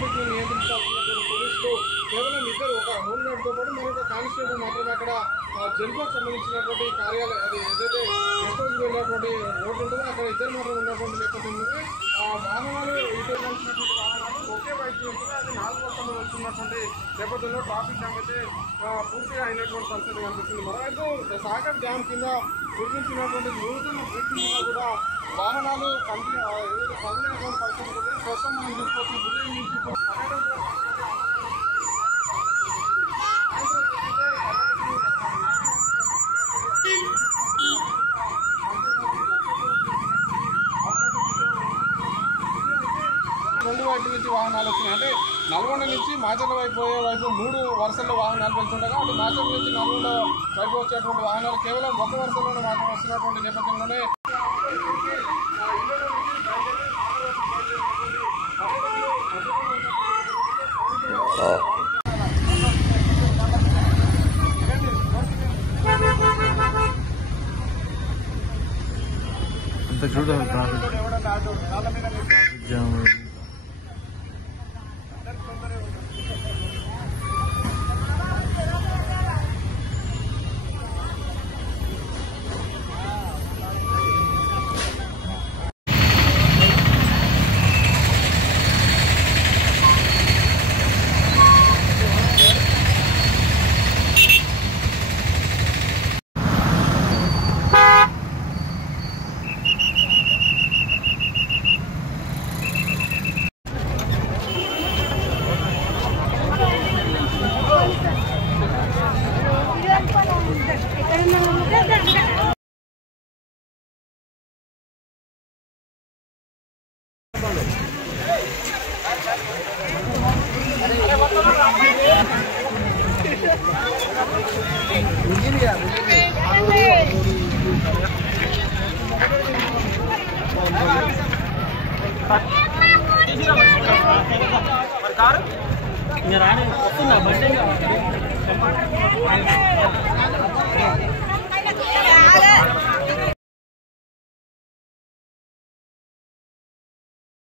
Traffic ని నియంత్రించాల్సినటువంటి పోలీసులు కేవలం ఇద్దరు ఒక హోమ్ గార్డ్తో పాటు మరొక కానిస్టేబుల్ మాత్రమే అక్కడ జన్కోకు సంబంధించినటువంటి కార్యాలయం అది ఏదైతే జన్కోకు వెళ్ళినటువంటి రోడ్డు ఉంటుందో అక్కడ ఇద్దరు మాత్రం ఉన్నటువంటి నేపథ్యంలోనే వాహనాలు ఇటు వెళ్తున్నటువంటి వాహనాలు ఒకే వైపు వెళ్తుంది. అది 4 వరుసలో వెళ్తున్నటువంటి నేపథ్యంలో ట్రాఫిక్ జామ్ అయితే పూర్తిగా అయినటువంటి పరిస్థితి కనిపిస్తుంది. మరోవైపు సాగర్ డ్యామ్ కింద నిర్మించినటువంటి నూతన బ్రిడ్జ్ మీద కూడా వాహనాలు కదిలినటువంటి పరిస్థితి ఉంటుంది. ప్రస్తుతం మనం చూసుకోవచ్చు ఉదయం నుంచి రెండు వైపు నుంచి వాహనాలు వస్తున్నాయి. అంటే నల్గొండ నుంచి మాచర్ల వైపు పోయే వైపు 3 వరుసల్లో వాహనాలు వెళ్తుండగా అటు మాచర్ల నుంచి నల్గొండ వైపు వచ్చేటువంటి వాహనాలు కేవలం ఒక వరుసలోనే మాత్రం వస్తున్నటువంటి నేపథ్యంలోనే చూడాలి ట్రాఫిక్ జామ్. బండి